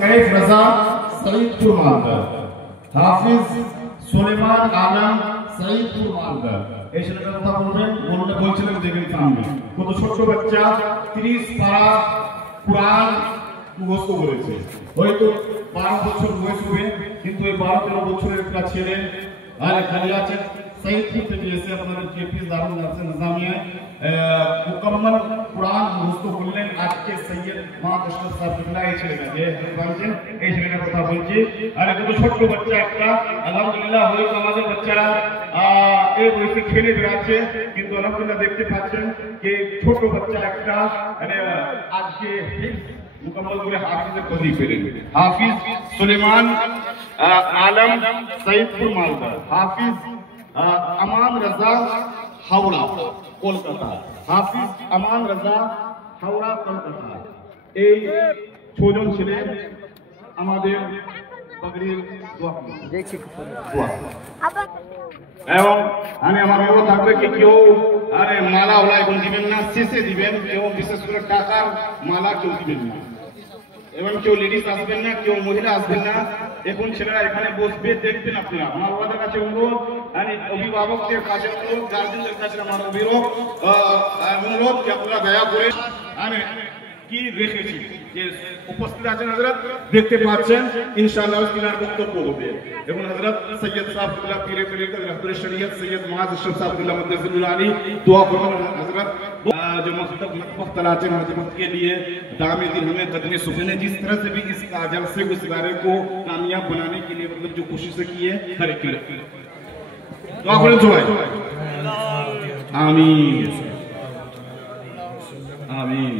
कैफ रजा सईदपुर मालदा, हाफिज সুলেমান আলম সঈদপুর মালদা। এই ছেলেটার কথা বলবেন, বললে বলছিলেন দেখেন সামনে কত ছোট বাচ্চা 30 পারা কুরআন মুখস্থ করেছে। হয়তো 12 বছর বয়স হবে, কিন্তু এই 12-13 বছরের একটা ছেলে আর খালি আছে सईदपुर থেকে এসে আপনাদের কেপি দারুল নার্সে নিজামিয়া মুকম্মল কুরআন মুখস্থ করলেন। আজকে সৈয়দ মাহমুদ আশরাফ সাহেবুল্লাহ এই ছেলেটা যে বলছেন, এই ছেলেটার কথা বলছি। আর কত ছোট বাচ্চা একটা, আলহামদুলিল্লাহ হয়তো আমাদের বাচ্চারা এই বয়সে খেলে বেড়াচ্ছে, কিন্তু আলহামদুলিল্লাহ দেখতে পাচ্ছেন যে ছোট বাচ্চা একটা মানে আজকে मुकम्मल पूरे हाफिज पदवी पे हाफिज सुलेमान आलम सईदपुर मालदा, हाफिज अमान रजा हावड़ा कोलकाता, हाफिज अमान रजा हावड़ा कोलकाता। এই ছজন ছিলেন আমাদের পাগড়ির দোয়া দেখছি এবং আমি আমার অনুরোধ থাকবে কি কেউ আরে মালা ওলা এখন দিবেন না, শেষে দিবেন। কেউ বিশেষ করে টাকার মালা কেউ দিবেন না, এবং কেউ লেডিস আসবেন না, কেউ মহিলা আসবেন না। এখন ছেলেরা এখানে বসবে, দেখবেন আপনারা। আমার ওদের কাছে অনুরোধ, মানে অভিভাবকদের কাছে অনুরোধ, গার্জেনদের কাছে আমার অনুরোধ কি আপনারা দয়া করে আমি কি রেখেছি যে উপস্থিত আছেন হযরত দেখতে পাচ্ছেন, ইনশাআল্লাহ তিনার বক্তব্য হবে। এবং হযরত সৈয়দ সাহেবুল্লাহ পীরে তরিকত রাহবরে শরীয়ত সৈয়দ মুআজ আশরাফ সাহেবুল্লাহ মুদ্দাসিরুল আলী दुआ करना हजरत जो मुख्तला मजबूत के लिए दामे दिन हमें कदमे सुखने, जिस तरह से भी इस काजल से उस इदारे को कामयाब बनाने के लिए मतलब जो कोशिशें की है हर एक दुआ करें। आमीन आमीन।